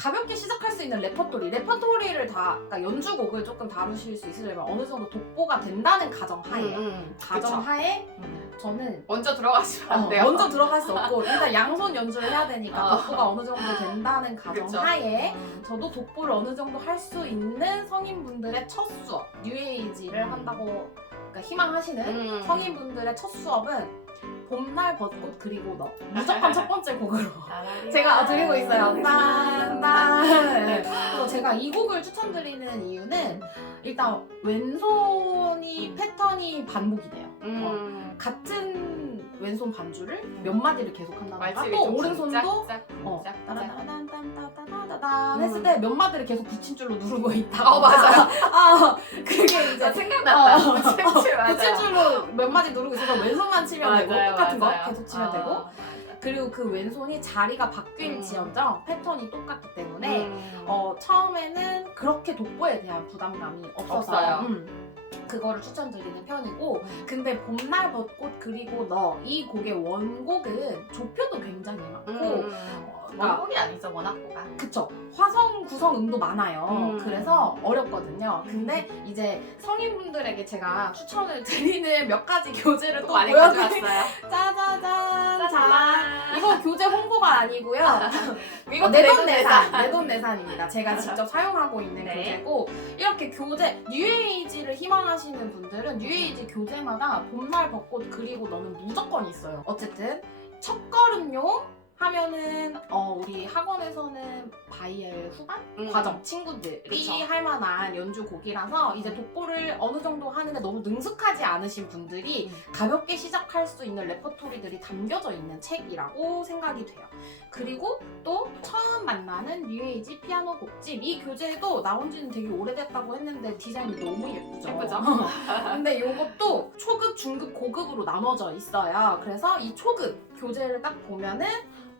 가볍게 시작할 수 있는 레퍼토리, 레퍼토리를 다 그러니까 연주곡을 조금 다루실 수 있으려면 어느 정도 독보가 된다는 가정 하에 음, 가정 그쵸. 하에 음. 저는 먼저 들어가시면 안 어, 돼요. 먼저 들어갈 수 없고 일단 양손 연주를 해야 되니까 어. 독보가 어느 정도 된다는 가정 그쵸. 하에 음. 저도 독보를 어느 정도 할 수 있는 성인분들의 첫 수업 뉴에이지를 음. 한다고 그러니까 희망하시는 음. 성인분들의 첫 수업은 봄날 벚꽃 그리고 너 무조건 첫 번째 곡으로 아, 제가 드리고 있어요. 네. 딴딴. 그래서 제가 이 곡을 추천드리는 이유는 일단 왼손이 패턴이 반복이 돼요. 어, 음. 같은 왼손 반주를 몇 마디를 계속 한다던가 또좀 오른손도 짝, 어, 음. 했을 때 몇 마디를 계속 붙임줄로 누르고 있다가 어, 맞아요. 아, 그게 나 이제 생각났다. 어. 붙임줄 맞아요. 붙임줄로 몇 마디 누르고 있어서 왼손만 치면 되고 맞아요, 똑같은 맞아요. 거 계속 치면 어, 되고 맞아. 그리고 그 왼손이 자리가 음. 바뀔지언정 패턴이 똑같기 때문에 음. 어, 처음에는 그렇게 독보에 대한 부담감이 없어서 없어요. 음, 그거를 추천드리는 편이고 음. 근데 봄날 벚꽃 그리고 너 이 곡의 원곡은 조표도 굉장히 많고 음. 어, 그러니까 원곡이 아니죠 원악보가. 그쵸 화성 구성 음도 많아요 음. 그래서 어렵거든요 근데 이제 성인분들에게 제가 추천을 드리는 몇 가지 교재를 또또 많이 보여드릴게요 가져왔어요. 짜자잔 자 짜잔. 이거 교재 홍보가 아니고요 이거 내돈 내산, 내돈 내산입니다. 제가 직접 사용하고 있는 네. 교재고 이렇게 교재 뉴에이지를 희망하시는 분들은 뉴에이지 교재마다 봄날 벚꽃 그리고 너는 무조건 있어요. 어쨌든 첫걸음용 하면은 어, 우리 학원에서는 바이엘 후반 음. 과정 친구들이 그쵸. 할 만한 연주 곡이라서 이제 독보를 어느 정도 하는데 너무 능숙하지 않으신 분들이 음. 가볍게 시작할 수 있는 레퍼토리들이 담겨져 있는 책이라고 생각이 돼요. 그리고 또 처음 만나는 뉴에이지 피아노 곡집 이 교재도 나온 지는 되게 오래됐다고 했는데 디자인이 너무 예쁘죠. 예쁘죠? 근데 이것도 초급, 중급, 고급으로 나눠져 있어요. 그래서 이 초급 교재를 딱 보면은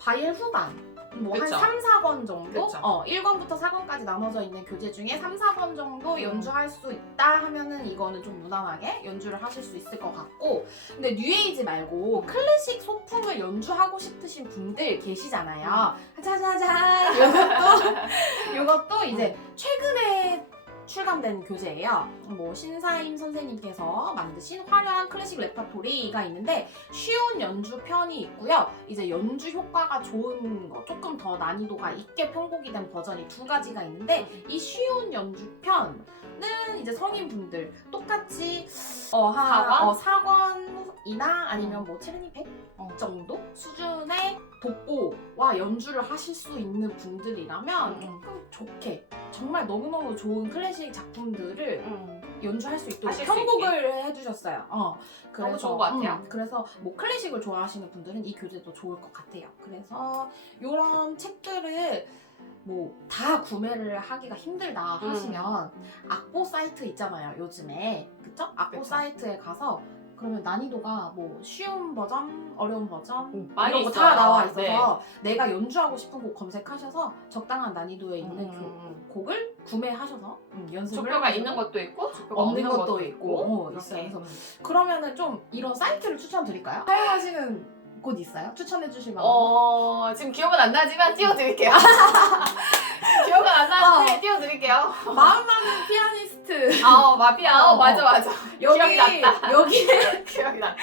바이엘 후반 뭐 한 그쵸. 3, 4권 정도? 그쵸. 어, 1권부터 4권까지 나눠져 있는 교재 중에 3, 4권 정도 음. 연주할 수 있다 하면은 이거는 좀 무난하게 연주를 하실 수 있을 것 같고 근데 뉴에이지 말고 클래식 소품을 연주하고 싶으신 분들 계시잖아요. 음. 짜자잔 이것도 이것도 이제 최근에 출간된 교재예요. 뭐 신사임 선생님께서 만드신 화려한 클래식 레퍼토리가 있는데 쉬운 연주 편이 있고요. 이제 연주 효과가 좋은 거 조금 더 난이도가 있게 편곡이 된 버전이 두 가지가 있는데 이 쉬운 연주 편은 이제 성인분들 똑같이 어, 한, 사권? 어, 4권이나 아니면 뭐 7이 100 어. 정도 수준의 독보와 연주를 하실 수 있는 분들이라면 음. 조금 좋게 정말 너무너무 좋은 클래식 작품들을 음. 연주할 수 있도록 하실 수 편곡을 해주셨어요. 어, 너무 좋은 것 같아요. 음, 그래서 뭐 클래식을 좋아하시는 분들은 이 교재도 좋을 것 같아요. 그래서 이런 책들을 뭐 다 구매를 하기가 힘들다 음. 하시면 악보 사이트 있잖아요 요즘에 그쵸? 악보 그쵸. 사이트에 가서 그러면 난이도가 뭐 쉬운 버전, 어려운 버전 음, 많이 이런 거 다 있어요. 나와 있어서 네. 내가 연주하고 싶은 곡 검색하셔서 적당한 난이도에 있는 음, 교- 음. 곡을 구매하셔서 음, 연습을 조표가 해보시고 있는 것도 있고 조표가 없는 것도 있고, 어. 있어요. 그래서 그러면은 좀 이런 사이트를 추천드릴까요? 사용하시는 곳 있어요? 추천해 주실 만한 곳? 어 지금 기억은 안 나지만 띄워드릴게요. 기억은 안 나는데 어. 띄워드릴게요. 마음 많은 피아니스트 아 마피아. 어, 어, 맞아 어. 맞아. 여기 기억이 났다. 여기에 기억이 났다.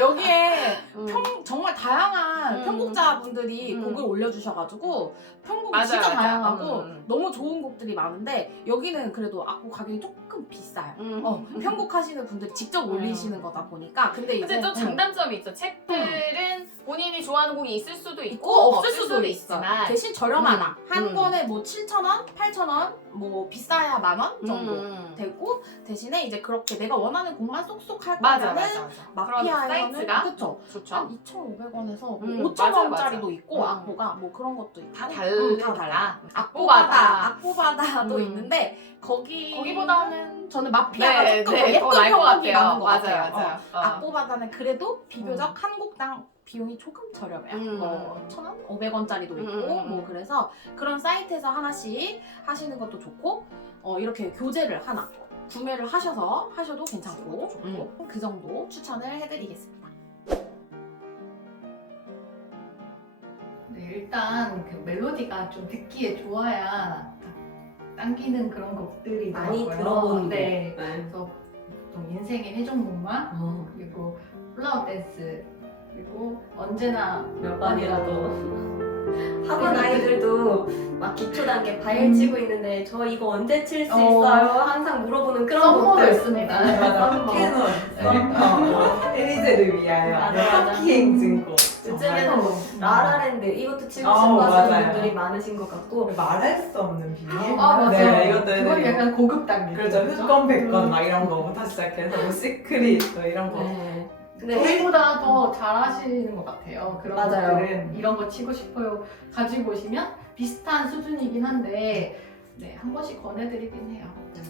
여기에 음. 평, 정말 다양한 음. 편곡자분들이 음. 곡을 올려주셔가지고 편곡이 맞아요, 진짜 맞아요. 다양하고 음, 음. 너무 좋은 곡들이 많은데 여기는 그래도 악보 가격이 조금 비싸요. 음. 어, 편곡하시는 분들이 직접 올리시는 거다 보니까 근데 이제 근데 또 음. 장단점이 있죠. 책들은 본인이 좋아하는 곡이 있을 수도 있고, 없을 수도 있어. 있지만 대신 저렴하다. 음, 한 음. 권에 뭐 7,000원, 8,000원, 뭐 비싸야 만 원 정도 음. 되고 대신에 이제 그렇게 내가 원하는 곡만 쏙쏙 할 맞아 거면은 맞아 맞아. 그런 마피아에서는 그쵸. 좋죠. 한 2,500원에서 음, 5,000원짜리도 맞아, 맞아. 있고 음. 악보가 뭐 그런 것도 있고 다 음, 다르 다 달라. 악보마다. 악보마다 악보마다도 음. 있는데 거기 거기보다는 저는 마피아가 네, 조금 네, 더 예쁜 더 나을 것 편곡이 같아요. 많은 것 맞아요, 같아요. 맞아요. 어. 어. 악보바다는 그래도 비교적 음. 한 곡당 비용이 조금 저렴해요. 음. 뭐, 천 원? 오백 원짜리도 있고, 음, 음, 음. 뭐, 그래서 그런 사이트에서 하나씩 하시는 것도 좋고, 어, 이렇게 교재를 하나 구매를 하셔서 하셔도 괜찮고, 좋고. 음, 그 정도 추천을 해드리겠습니다. 네, 일단 그 멜로디가 좀 듣기에 좋아야 당기는 그런 곡들이 많이. 들어본 네. 네. 그래서 보통 인생의 회전목마 어, 그리고 플라워 댄스 그리고 언제나 몇 번이라도 학원 아이들도 막 기초 단계 바이올 치고 있는데 저 이거 언제 칠 수 어. 있어요? 항상 물어보는 그런 썸머도 있습니다. 썸머. 캐논, 네. 썸머, 에리제를 위하여, 맞아, 맞아. 하키행 증거. 요즘에는 뭐 라라랜드 이것도 치고 어, 싶어 하시는 맞아요. 분들이 많으신 것 같고 말할 수 없는 비밀. 아 맞아요. 네, 이것도 그건 약간 고급 단계. 그렇죠. 흑건, 백건 막 이런 거부터 시작해서 뭐 시크릿 뭐 이런 거. 네. 근데 저희보다 더 잘하시는 것 같아요. 그런 맞아요. 것들은 이런 거 치고 싶어요. 가지고 오시면 비슷한 수준이긴 한데 네, 한 번씩 권해드리긴 해요.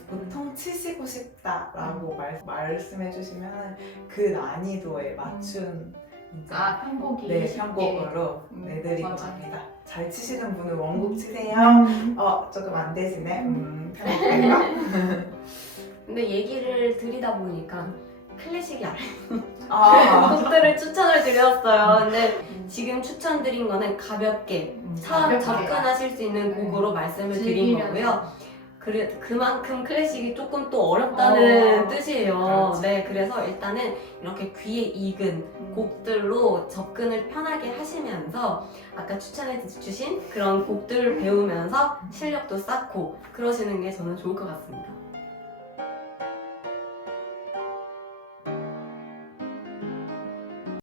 보통 치시고 싶다라고 말, 말씀해 주시면 그 난이도에 맞춘 이제 아 편곡이 네, 쉽게. 편곡으로 음, 내드리고 맞아. 합니다. 잘 치시는 분은 원곡 치세요. 음. 어, 조금 안 되시네. 음, 편곡할까? 근데 얘기를 드리다 보니까 클래식이 아, 곡들을 추천을 드렸어요. 근데 지금 추천드린 거는 가볍게 처음 가볍게. 접근하실 수 있는 네. 곡으로 말씀을 드린 즐기면서. 거고요. 그래, 그만큼 클래식이 조금 또 어렵다는 어. 뜻이에요. 그렇지. 네, 그래서 일단은 이렇게 귀에 익은 음. 곡들로 접근을 편하게 하시면서 아까 추천해 주신 그런 곡들을 배우면서 실력도 쌓고 그러시는 게 저는 좋을 것 같습니다.